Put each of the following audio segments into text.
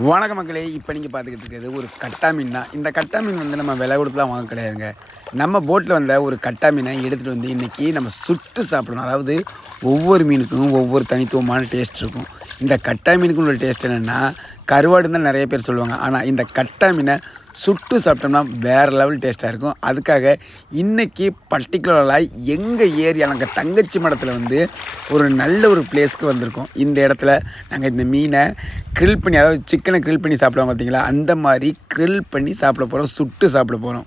வணக்க மக்களே இப்போ நீங்கள் பார்த்துக்கிட்டு இருக்கிறது ஒரு கட்டா மீன் தான். இந்த கட்டா மீன் வந்து நம்ம விலை கொடுத்துலாம் வாங்க கிடையாதுங்க. நம்ம போட்டில் வந்த ஒரு கட்டா மீனை எடுத்துகிட்டு வந்து இன்றைக்கி நம்ம சுட்டு சாப்பிடணும். அதாவது ஒவ்வொரு மீனுக்கும் ஒவ்வொரு தனித்துவமான டேஸ்ட் இருக்கும். இந்த கட்டா மீனுக்கு உள்ள டேஸ்ட் என்னென்னா கருவாடுன்னு தான் நிறைய பேர் சொல்லுவாங்க. ஆனால் இந்த கட்டா மீனை சுட்டு சாப்பிட்டோம்னா வேறு லெவல் டேஸ்ட்டாக இருக்கும். அதுக்காக இன்றைக்கி பர்டிகுலராக எங்கள் ஏரியா நாங்கள் தங்கச்சி மடத்தில் வந்து ஒரு நல்ல ஒரு பிளேஸ்க்கு வந்திருக்கோம். இந்த இடத்துல நாங்கள் இந்த மீனை க்ரில் பண்ணி அதாவது சிக்கனை க்ரில் பண்ணி சாப்பிடுவோம் பார்த்தீங்களா அந்த மாதிரி க்ரில் பண்ணி சாப்பிட போகிறோம் சுட்டு சாப்பிட போகிறோம்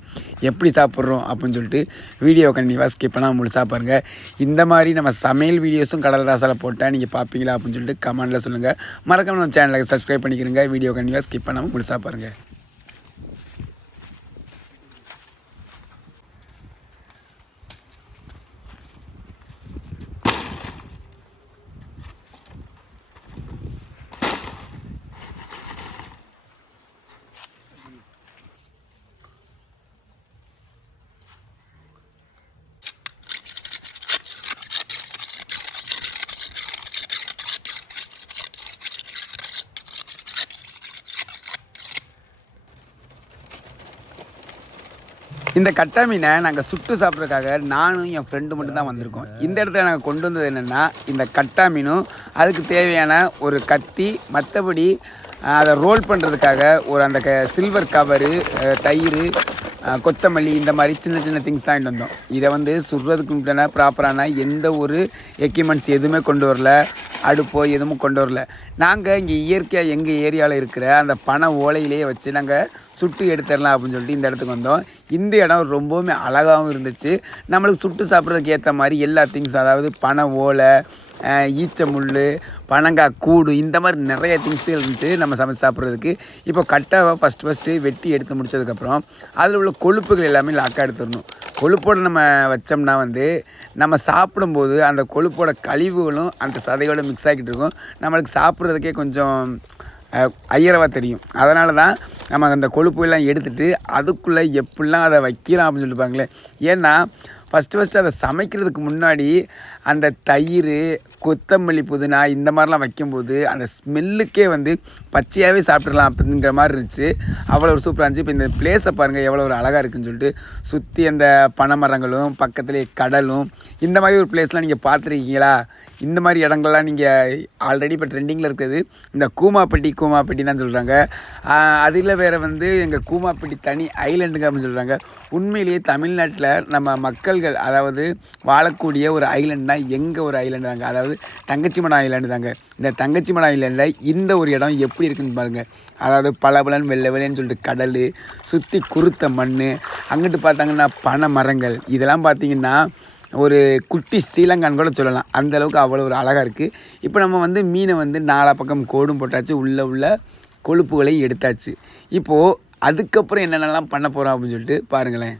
எப்படி சாப்பிட்றோம் அப்படின்னு சொல்லிட்டு வீடியோ கண்டிப்பாக ஸ்கிப் பண்ணால் முழுசாக பாருங்கள் இந்த மாதிரி நம்ம சமையல் வீடியோஸும் கடல் ராசாவில் போட்டால் நீங்கள் பார்ப்பீங்களா அப்படின்னு சொல்லிட்டு கமெண்ட்டில் சொல்லுங்கள் மறக்காம நம்ம சேனலுக்கு சப்ஸ்கிரைப் பண்ணிக்கிறங்க. வீடியோ கண்டிப்பாக ஸ்கிப் பண்ணாமல் முழுசாக பாருங்கள் இந்த கட்டா மீனை நாங்கள் சுட்டு சாப்பிட்றதுக்காக நானும் என் ஃப்ரெண்டு மட்டும் தான் வந்திருக்கோம். இந்த இடத்துல நாங்கள் கொண்டு வந்தது என்னென்னா இந்த கட்டா மீனும் அதுக்கு தேவையான ஒரு கத்தி மற்றபடி அதை ரோல் பண்ணுறதுக்காக ஒரு அந்த க சில்வர் கவரு தயிர் கொத்தமல்லி இந்த மாதிரி சின்ன சின்ன திங்ஸ் தான் வந்தோம். இதை வந்து சுடுறதுக்கு உண்டான ப்ராப்பரான எந்த ஒரு எக்யூப்மெண்ட்ஸ் எதுவுமே கொண்டு வரல. அடுப்போ எதுவும் கொண்டு வரல. நாங்கள் இங்கே இயற்கையாக எங்கள் ஏரியாவில் இருக்கிற அந்த பனை ஓலையிலேயே வச்சு நாங்கள் சுட்டு எடுத்துடலாம் அப்படின்னு சொல்லிட்டு இந்த இடத்துக்கு வந்தோம். இந்த இடம் ரொம்பவுமே அழகாகவும் இருந்துச்சு. நம்மளுக்கு சுட்டு சாப்பிட்றதுக்கு ஏற்ற மாதிரி எல்லா திங்ஸ் அதாவது பனை ஓலை ஈச்சமுள் முள் பனங்காய் கூடு இந்த மாதிரி நிறைய திங்ஸுகள் இருந்துச்சு நம்ம சமைச்சு சாப்பிட்றதுக்கு. இப்போ கட்டாவை ஃபஸ்ட்டு ஃபஸ்ட்டு வெட்டி எடுத்து முடிச்சதுக்கப்புறம் அதில் உள்ள கொழுப்புகள் எல்லாமே லாக்காக எடுத்துடணும். கொழுப்போடு நம்ம வச்சோம்னா வந்து நம்ம சாப்பிடும்போது அந்த கொழுப்போட கழிவுகளும் அந்த சதையோட மிக்ஸ் ஆகிட்டு இருக்கும். நம்மளுக்கு சாப்பிட்றதுக்கே கொஞ்சம் ஐயரவாக தெரியும். அதனால தான் நம்ம அந்த கொழுப்பு எல்லாம் எடுத்துட்டு அதுக்குள்ளே எப்படிலாம் அதை வைக்கிறோம் அப்படின்னு சொல்லிப்பாங்களே ஏன்னா ஃபஸ்ட்டு ஃபஸ்ட்டு அதை சமைக்கிறதுக்கு முன்னாடி அந்த தயிர் கொத்தமல்லி புதினா இந்த மாதிரிலாம் வைக்கும்போது அந்த ஸ்மெல்லுக்கே வந்து பச்சையாகவே சாப்பிட்றலாம் அப்படிங்கிற மாதிரி இருந்துச்சு. அவ்வளோ ஒரு சூப்பராக இருந்துச்சு. இப்போ இந்த பிளேஸை பாருங்கள் எவ்வளோ ஒரு அழகாக இருக்குன்னு சொல்லிட்டு சுற்றி அந்த பனை மரங்களும் பக்கத்துலேயே கடலும் இந்த மாதிரி ஒரு பிளேஸ்லாம் நீங்கள் பார்த்துருக்கீங்களா? இந்த மாதிரி இடங்கள்லாம் நீங்கள் ஆல்ரெடி இப்போ ட்ரெண்டிங்கில் இருக்குது. இந்த கூமாப்பட்டி கூமாப்பட்டி தான் சொல்கிறாங்க அதில் வேறு வந்து எங்கள் கூமாப்பட்டி தனி ஐலண்டுங்க அப்படின்னு சொல்கிறாங்க உண்மையிலேயே தமிழ்நாட்டில் நம்ம மக்கள்கள் அதாவது வாழக்கூடிய ஒரு ஐலண்ட்னா எங்கள் ஒரு ஐலண்டு தாங்க? அதாவது தங்கச்சிமடம் ஐலாண்டு தாங்க. இந்த தங்கச்சிமடம் ஐலாண்டில் இந்த ஒரு இடம் எப்படி இருக்குன்னு பாருங்கள் அதாவது பளபளன் வெள்ளை வெள்ளைன்னு சொல்லிட்டு கடல் சுற்றி குருத்த மண் அங்கிட்டு பார்த்தாங்கன்னா பனை மரங்கள் இதெல்லாம் பார்த்தீங்கன்னா ஒரு குட்டி ஸ்ரீலங்கான்னு கூட சொல்லலாம். அந்த அளவுக்கு அவ்வளோ ஒரு அழகாக இருக்குது இப்போ நம்ம வந்து மீனை வந்து நாலா பக்கம் கோடும் போட்டாச்சு. உள்ளே உள்ள கொழுப்புகளையும் எடுத்தாச்சு. இப்போது அதுக்கப்புறம் என்னென்னலாம் பண்ண போகிறோம் அப்படின்னு சொல்லிட்டு பாருங்களேன்.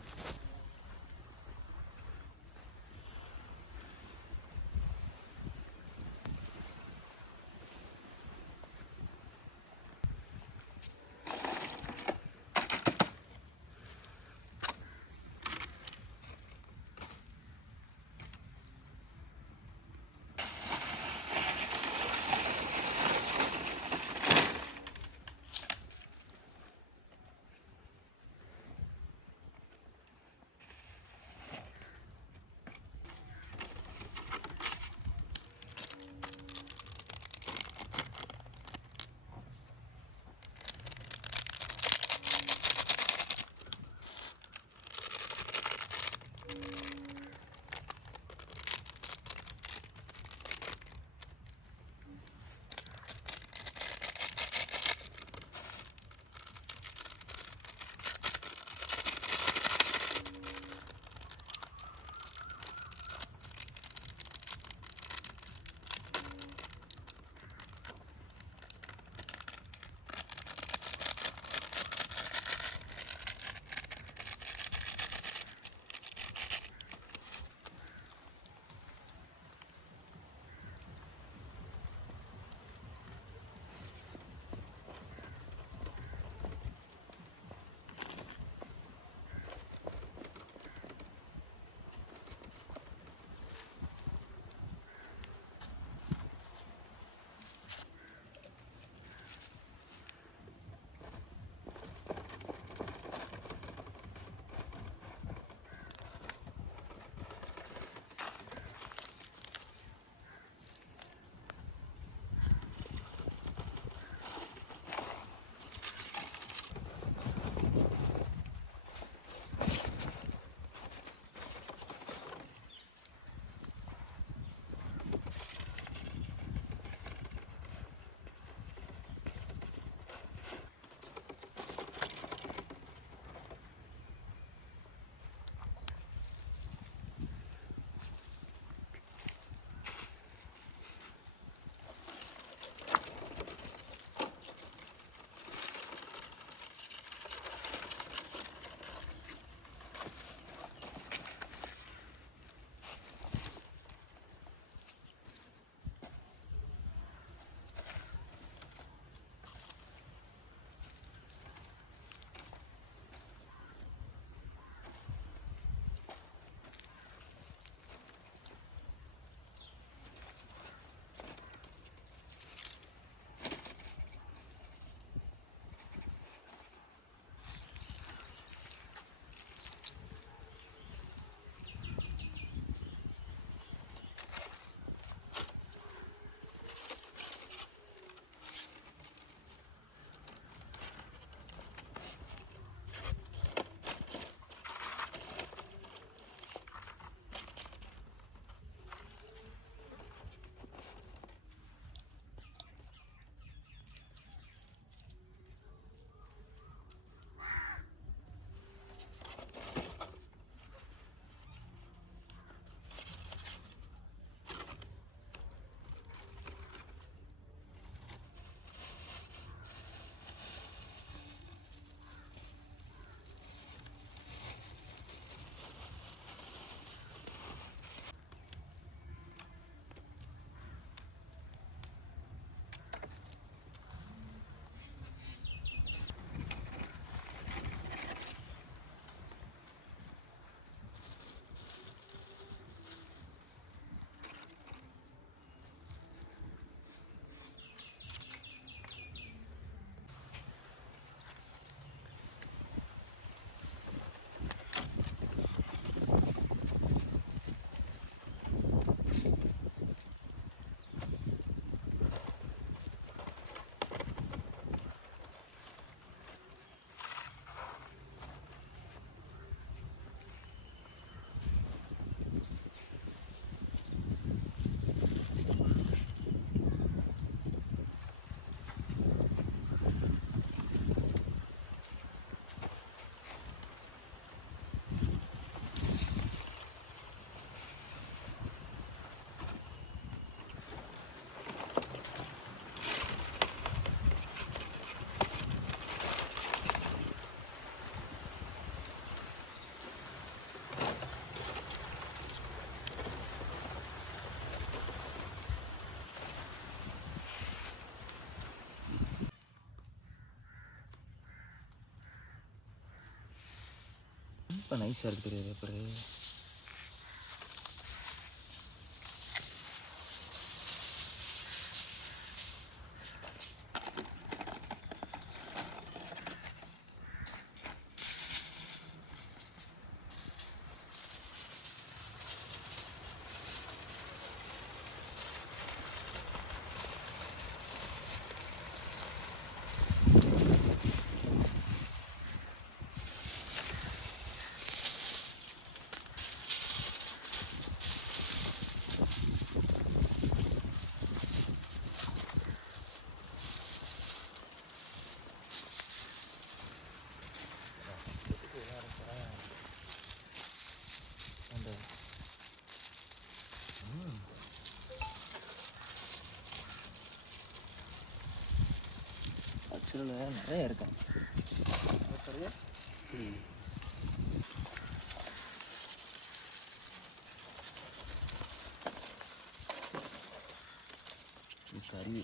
ரொம்ப நைஸாக இருக்கு தெரியுது அப்புறம் நிறைய இருக்கேன் கருவி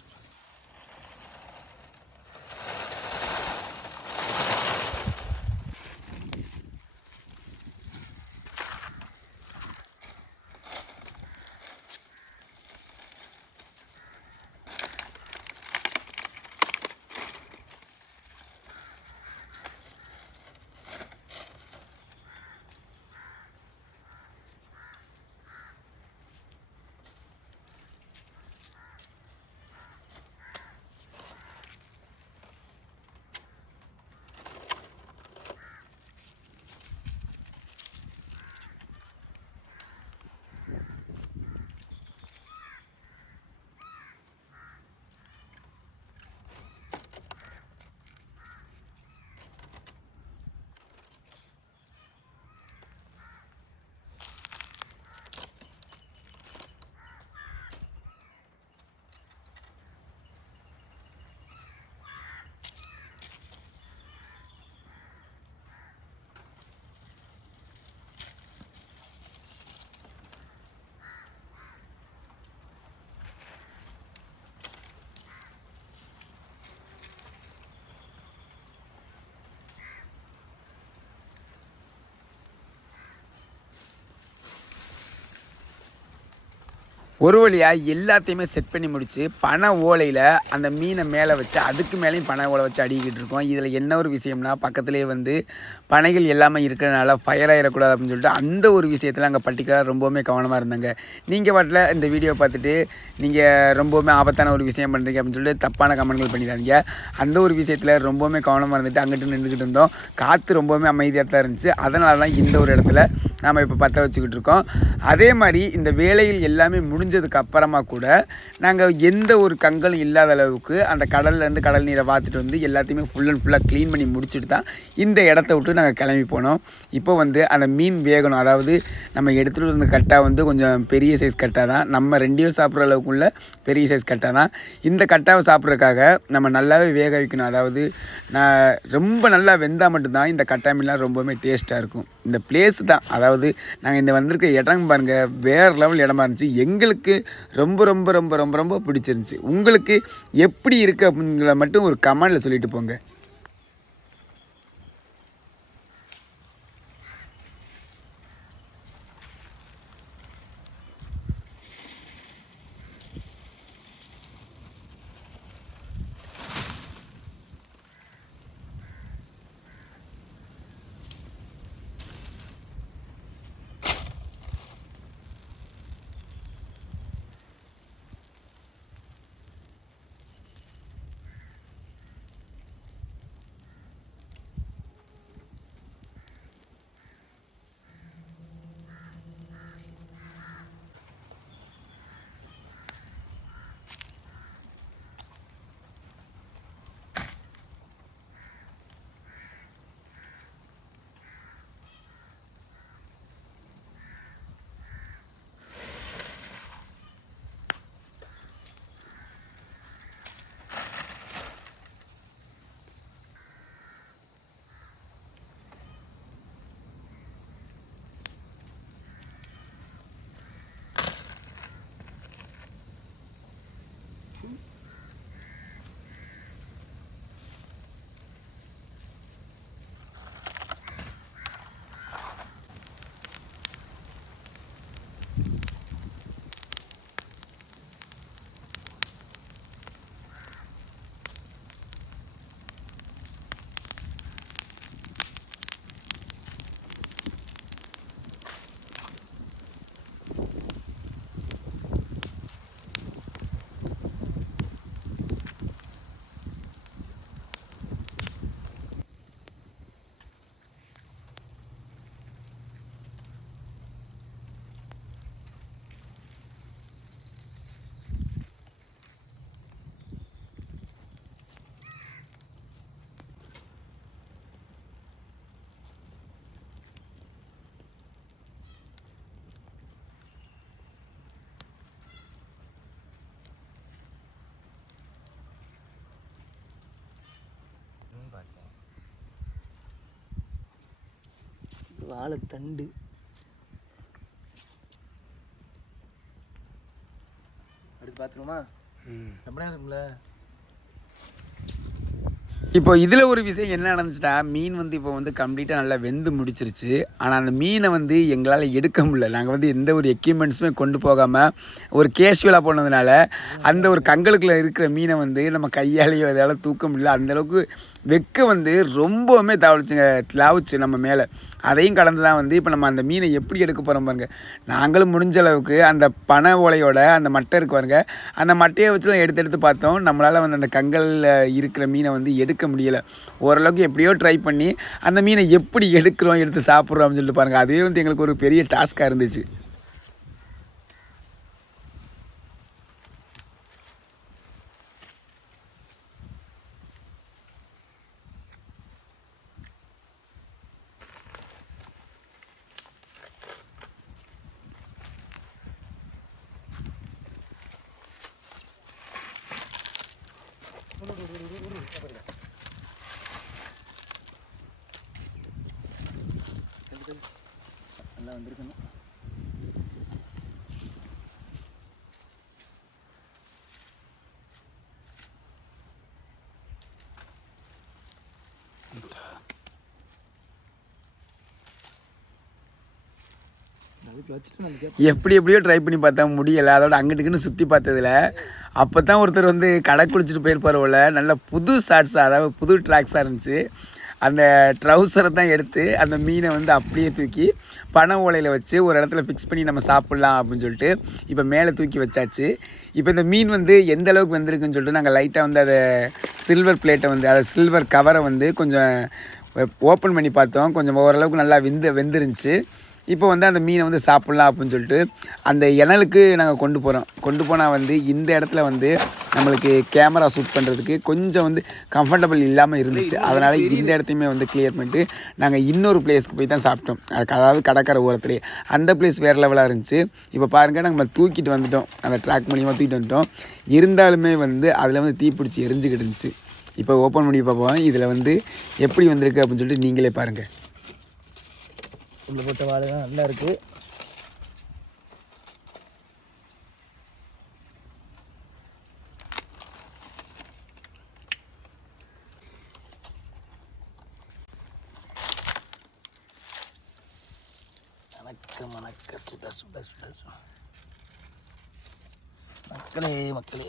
ஒரு வழியாக எல்லாத்தையுமே செட் பண்ணி முடித்து பனை ஓலையில் அந்த மீனை மேலே வச்சு அதுக்கு மேலேயும் பனை ஓலை வச்சு அடிக்கிட்டு இருக்கோம். இதில் என்ன ஒரு விஷயம்னா பக்கத்துலேயே வந்து பனைகள் எல்லாமே இருக்கிறனால ஃபயர் ஆகிடக்கூடாது அப்படின்னு சொல்லிட்டு அந்த ஒரு விஷயத்தில் அங்கே பர்டிகுலராக ரொம்பவுமே கவனமாக இருந்தாங்க. நீங்கள் பாட்டில் இந்த வீடியோ பார்த்துட்டு நீங்கள் ரொம்பவுமே ஆபத்தான ஒரு விஷயம் பண்ணுறீங்க அப்படின்னு சொல்லிட்டு தப்பான கமெண்ட்கள் பண்ணிடாதீங்க. அந்த ஒரு விஷயத்தில் ரொம்பவுமே கவனமாக இருந்துட்டு அங்கிட்டு நின்றுக்கிட்டு இருந்தோம். காற்று ரொம்பவுமே அமைதியாக தான் இருந்துச்சு. அதனால தான் இந்த ஒரு இடத்துல நாம் இப்போ பற்ற வச்சுக்கிட்டு இருக்கோம். அதே மாதிரி இந்த வேலைகள் எல்லாமே முடிஞ்சு முடிஞ்சதுக்கு அப்புறமா கூட நாங்கள் எந்த ஒரு கங்களும் இல்லாத அளவுக்கு அந்த கடல்லேருந்து கடல் நீரை பார்த்துட்டு வந்து எல்லாத்தையுமே ஃபுல் அண்ட் ஃபுல்லாக க்ளீன் பண்ணி முடிச்சுட்டு தான் இந்த இடத்த விட்டு நாங்கள் கிளம்பி போனோம். இப்போ வந்து அந்த மீன் வேகணும். அதாவது நம்ம எடுத்துகிட்டு வந்த கட்டாக வந்து கொஞ்சம் பெரிய சைஸ் கட்டாக தான். நம்ம ரெண்டு பேர் சாப்பிட்ற அளவுக்குள்ள பெரிய சைஸ் கட்டாக தான். இந்த கட்டாவை சாப்பிட்றதுக்காக நம்ம நல்லாவே வேக வைக்கணும். அதாவது நான் ரொம்ப நல்லா வெந்தால் மட்டும்தான் இந்த கட்டா மீன்லாம் ரொம்பவுமே டேஸ்ட்டாக இருக்கும். இந்த பிளேஸ் தான். அதாவது நாங்கள் இந்த வந்திருக்க இடம் பாருங்கள் வேறு லெவல் இடமா இருந்துச்சு. எங்களுக்கு ரொம்ப ரொம்ப ரொம்ப ரொம்ப ரொம்ப பிடிச்சிருந்துச்சி. உங்களுக்கு எப்படி இருக்குது அப்படிங்கிற மட்டும் ஒரு கமெண்டில் சொல்லிட்டு போங்க. வாழைத்தண்டு அடுத்து பார்த்துருமா ரொம்ப நேரம் இருக்கும்ல இப்போ இதில் ஒரு விஷயம் என்ன நடந்துச்சுன்னா மீன் வந்து இப்போ வந்து கம்ப்ளீட்டாக நல்லா வெந்து முடிச்சிருச்சு. ஆனால் அந்த மீனை வந்து எங்களால் எடுக்க முடியல. நாங்கள் வந்து எந்த ஒரு எக்யூப்மெண்ட்ஸுமே கொண்டு போகாமல் ஒரு கேஷுவலாக போனதுனால அந்த ஒரு கங்களுக்குள்ள இருக்கிற மீனை வந்து நம்ம கையாலேயோ இதால் தூக்க முடியல. அந்தளவுக்கு வெக்க வந்து ரொம்பவுமே தாவலிச்சுங்க தாவுச்சு நம்ம மேலே. அதையும் கடந்து தான் வந்து இப்போ நம்ம அந்த மீனை எப்படி எடுக்க போகிறோம் பாருங்க. நாங்களும் முடிஞ்ச அளவுக்கு அந்த பனை ஓலையோட அந்த மட்டை இருக்கு பாருங்க. அந்த மட்டையை வச்சுலாம் எடுத்து எடுத்து பார்த்தோம். நம்மளால் வந்து அந்த கங்கலில் இருக்கிற மீனை வந்து எடுக்க முடியலை. ஓரளவுக்கு எப்படியோ ட்ரை பண்ணி அந்த மீனை எப்படி எடுக்கிறோம் எடுத்து சாப்பிட்றோம் அப்படின்னு சொல்லிட்டு பாருங்கள் அதுவே வந்து எங்களுக்கு ஒரு பெரிய டாஸ்க்காக இருந்துச்சு நல்லா வந்திருக்கணும் அதுக்கு வச்சுட்டு நம்ம கேப் எப்படி எப்படியோ ட்ரை பண்ணி பார்த்தா முடியலை. அதோட அங்கிட்டுக்குன்னு சுற்றி பார்த்ததில் அப்போ தான் ஒருத்தர் வந்து கடை குளிச்சுட்டு போயிருப்பார் போல. நல்ல புது ஷார்ட்ஸாக அதாவது புது ட்ராக்ஸாக இருந்துச்சு. அந்த ட்ரௌசரை தான் எடுத்து அந்த மீனை வந்து அப்படியே தூக்கி பனை ஓலையில் வச்சு ஒரு இடத்துல ஃபிக்ஸ் பண்ணி நம்ம சாப்பிட்லாம் அப்படின்னு சொல்லிட்டு இப்போ மேலே தூக்கி வச்சாச்சு. இப்போ இந்த மீன் வந்து எந்த அளவுக்கு வந்திருக்குன்னு சொல்லிட்டு நாங்கள் லைட்டாக வந்து அதை சில்வர் பிளேட்டை வந்து அதை சில்வர் கவரை வந்து கொஞ்சம் ஓப்பன் பண்ணி பார்த்தோம். கொஞ்சம் ஓரளவுக்கு நல்லா வெந்து வெந்துருந்துச்சு. இப்போ வந்து அந்த மீனை வந்து சாப்பிட்லாம் அப்படின்னு சொல்லிட்டு அந்த இணலுக்கு நாங்கள் கொண்டு போகிறோம் கொண்டு போனால் வந்து இந்த இடத்துல வந்து நம்மளுக்கு கேமரா ஷூட் பண்ணுறதுக்கு கொஞ்சம் வந்து கம்ஃபர்டபுள் இல்லாமல் இருந்துச்சு. அதனால் இந்த இடத்தையுமே வந்து கிளியர் பண்ணிட்டு நாங்கள் இன்னொரு பிளேஸ்க்கு போய் தான் சாப்பிட்டோம். அதுக்கு அதாவது கடற்கரை ஓரத்துலேயே அந்த பிளேஸ் வேறு லெவலாக இருந்துச்சு. இப்போ பாருங்கள் நாங்கள் தூக்கிட்டு வந்துட்டோம். அந்த ட்ராக் மூலியமாக தூக்கிட்டு வந்துட்டோம். இருந்தாலுமே வந்து அதில் வந்து தீப்பிடிச்சி எரிஞ்சுக்கிட்டு இருந்துச்சு. இப்போ ஓப்பன் பண்ணி பார்ப்போம். இதில் வந்து எப்படி வந்திருக்கு அப்படின்னு சொல்லிட்டு நீங்களே பாருங்கள் உள்ள போட்ட வாழை தான் நல்லா இருக்குது மணக்க மணக்க சுட சுட சுட சுட மக்களே மக்களே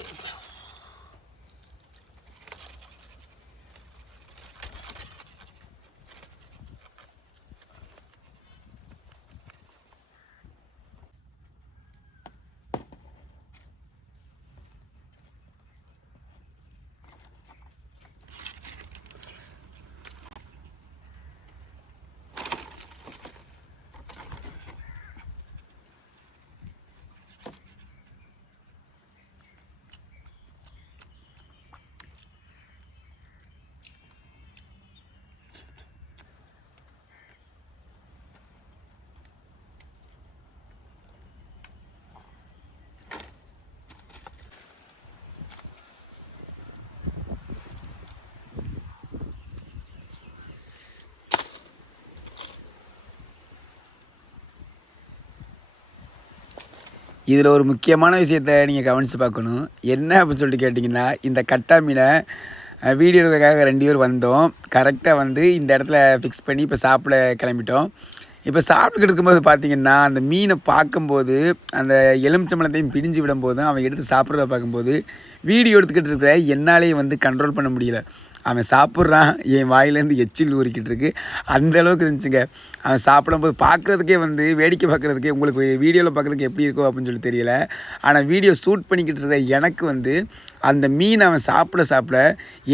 இதில் ஒரு முக்கியமான விஷயத்த நீங்கள் கவனித்து பார்க்கணும். என்ன அப்படின்னு சொல்லிட்டு கேட்டிங்கன்னா இந்த கட்டா மீனை வீடியோ எடுக்கிறதுக்காக ரெண்டு பேர் வந்தோம். கரெக்டாக வந்து இந்த இடத்துல ஃபிக்ஸ் பண்ணி இப்போ சாப்பிட கிளம்பிட்டோம். இப்போ சாப்பிட்டுக்கிட்டு இருக்கும்போது பார்த்தீங்கன்னா அந்த மீனை பார்க்கும்போது அந்த எலுமிச்சம்பழத்தையும் பிடிஞ்சு விடும்போதும் அவன் எடுத்து சாப்பிட்றத பார்க்கும்போது வீடியோ எடுத்துக்கிட்டு இருக்கிற என்னாலேயே வந்து கண்ட்ரோல் பண்ண முடியல. அவன் சாப்பிட்றான். என் வாயிலேருந்து எச்சில் ஊறிக்கிட்டு இருக்கு அந்த அளவுக்கு இருந்துச்சுங்க. அவன் சாப்பிடும்போது பார்க்குறதுக்கே வந்து வேடிக்கை பார்க்குறதுக்கே உங்களுக்கு வீடியோவில் பார்க்குறதுக்கு எப்படி இருக்கும் அப்படின்னு சொல்லி தெரியல. ஆனால் வீடியோ ஷூட் பண்ணிக்கிட்டு இருக்க எனக்கு வந்து அந்த மீன் அவன் சாப்பிட சாப்பிட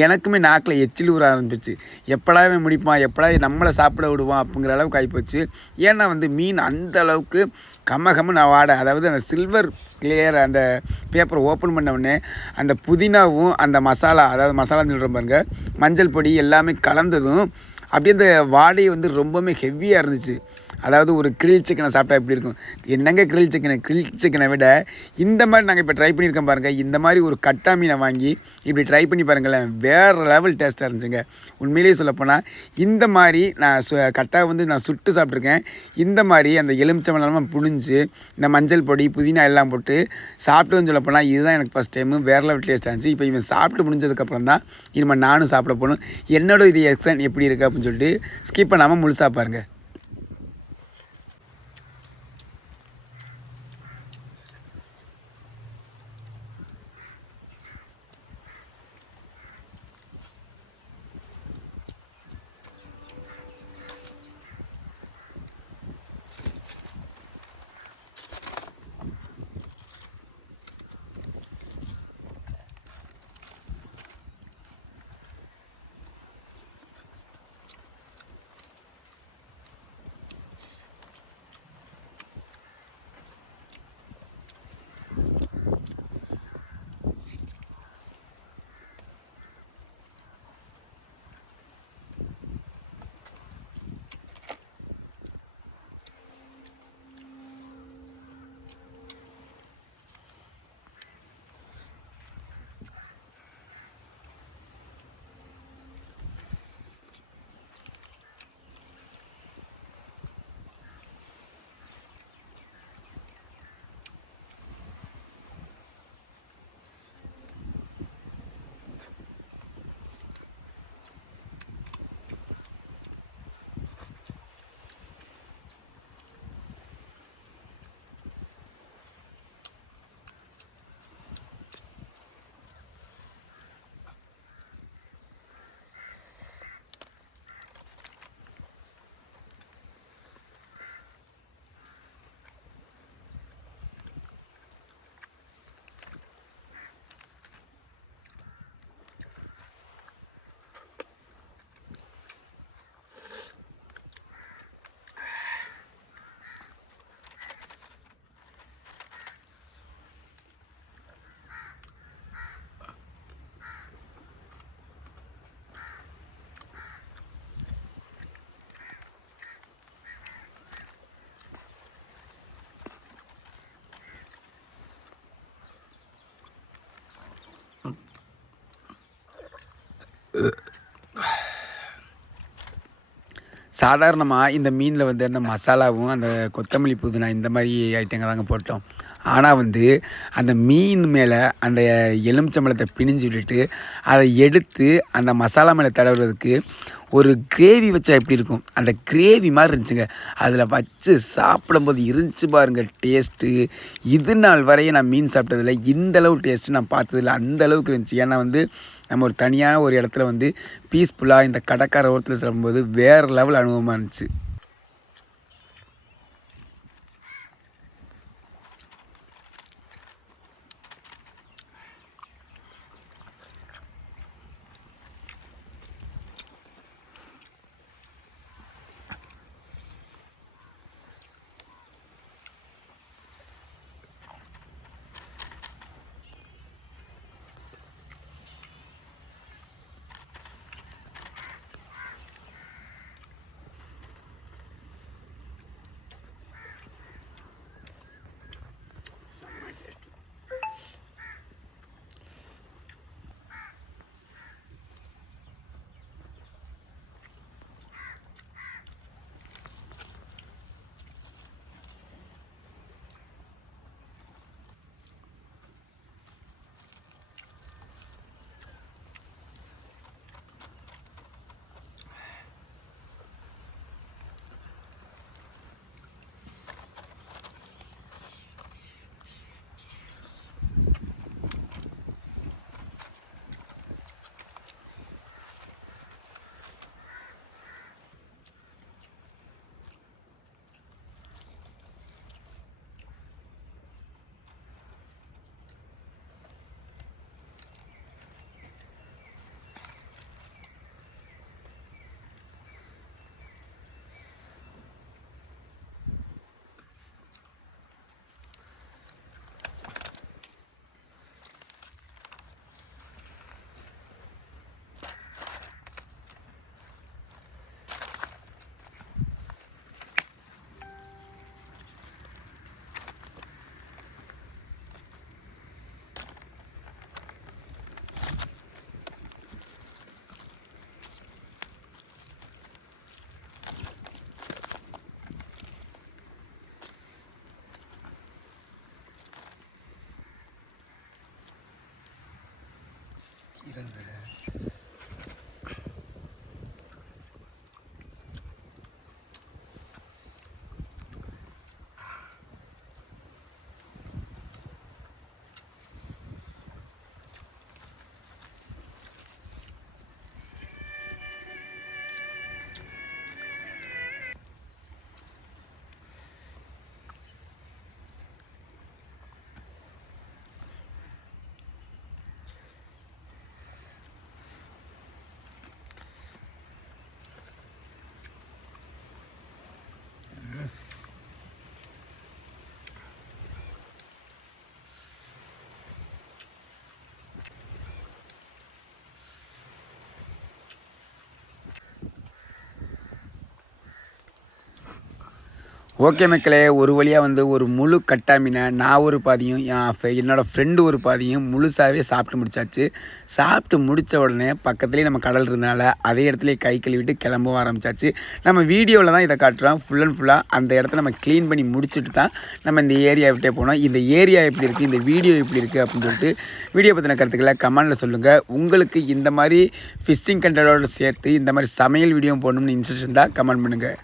எனக்குமே நாக்கில் எச்சில் ஊற ஆரம்பிச்சு எப்படா அவன் முடிப்பான் எப்படா நம்மளை சாப்பிட விடுவான் அப்படிங்கிற அளவுக்கு ஆகிப்போச்சு ஏன்னா வந்து மீன் அந்த அளவுக்கு கம்ம நான் வாடை அதாவது அந்த சில்வர் கிளியர் அந்த பேப்பரை ஓப்பன் பண்ண உடனே அந்த புதினாவும் அந்த மசாலா அதாவது மசாலான்னு சொல்கிற பாருங்க மஞ்சள் பொடி எல்லாமே கலந்ததும் அப்படியே அந்த வாடை வந்து ரொம்பவுமே ஹெவியாக இருந்துச்சு. அதாவது ஒரு கிரில் சிக்கனை சாப்பிட்டா எப்படி இருக்கும்? என்னங்க கிரில் சிக்கனை கிரில் சிக்கனை விட இந்த மாதிரி நாங்கள் இப்போ ட்ரை பண்ணியிருக்கோம் பாருங்கள் இந்த மாதிரி ஒரு கட்டா மீனை வாங்கி இப்படி ட்ரை பண்ணி பாருங்களேன். வேறு லெவல் டேஸ்ட்டாக இருந்துச்சுங்க. உண்மையிலேயே சொல்லப்போனால் இந்த மாதிரி நான் சு கட்டா வந்து நான் சுட்டு சாப்பிட்ருக்கேன் இந்த மாதிரி அந்த எலுமிச்சம்பழமாக புழிஞ்சு இந்த மஞ்சள் பொடி புதினா எல்லாம் போட்டு சாப்பிட்டுன்னு சொல்லப்போனால் இதுதான் எனக்கு ஃபஸ்ட் டைமு வேறு லெவல் டேஸ்ட்டாக இருந்துச்சு. இப்போ இவன் சாப்பிட்டு முடிஞ்சதுக்கப்புறம் தான் இனிமேல் நானும் சாப்பிட போகணும். என்னோட ரியாக்ஷன் எப்படி இருக்குது அப்படின்னு சொல்லிட்டு ஸ்கிப் பண்ணாமல் முழுசாக பாருங்கள் சாதாரணமாக இந்த மீனில் வந்து அந்த மசாலாவும் அந்த கொத்தமல்லி புதினா இந்த மாதிரி ஐட்டங்கள் தாங்க போட்டோம். ஆனால் வந்து அந்த மீன் மேலே அந்த எலுமிச்சம்பழத்தை பிணிஞ்சு விட்டுட்டு அதை எடுத்து அந்த மசாலா மேலே தடவுறதுக்கு ஒரு கிரேவி வச்சா எப்படி இருக்கும்? அந்த கிரேவி மாதிரி இருந்துச்சுங்க. அதில் வச்சு சாப்பிடும்போது இருந்துச்சு பாருங்கள் டேஸ்ட்டு இது நாள் வரையும் நான் மீன் சாப்பிட்டதில்ல. இந்த அளவு டேஸ்ட்டு நான் பார்த்ததில்ல. அந்த அளவுக்கு இருந்துச்சு. ஏன்னா வந்து நம்ம ஒரு தனியான ஒரு இடத்துல வந்து பீஸ்ஃபுல்லாக இந்த கடற்கரை ஓரத்தில் சாப்பிடும்போது வேறு லெவல் அனுபவமாக இருந்துச்சு. Something there. ஓகே மக்களே ஒரு வழியாக வந்து ஒரு முழு கட்டாமினை நான் ஒரு பாதியும் என்னோடய என்னோட ஃப்ரெண்டு ஒரு பாதியும் முழுசாகவே சாப்பிட்டு முடிச்சாச்சு. சாப்பிட்டு முடித்த உடனே பக்கத்துலேயே நம்ம கடல் இருந்தனால அதே இடத்துலயே கை கழுவிட்டு கிளம்பவும் ஆரம்பிச்சாச்சு. நம்ம வீடியோவில் தான் இதை காட்டுறோம். ஃபுல் அண்ட் ஃபுல்லாக அந்த இடத்த நம்ம க்ளீன் பண்ணி முடிச்சுட்டு தான் நம்ம இந்த ஏரியா விட்டே போனோம். இந்த ஏரியா எப்படி இருக்குது இந்த வீடியோ எப்படி இருக்குது அப்படின்னு சொல்லிட்டு வீடியோ பற்றின கருத்துக்களை கமெண்டில் சொல்லுங்கள் உங்களுக்கு இந்த மாதிரி ஃபிஷ்ஷிங் கண்டரோட சேர்த்து இந்த மாதிரி சமையல் வீடியோ போடணும்னு இன்ஸ்ட்ரக்ஷன் தான் கமெண்ட் பண்ணுங்கள்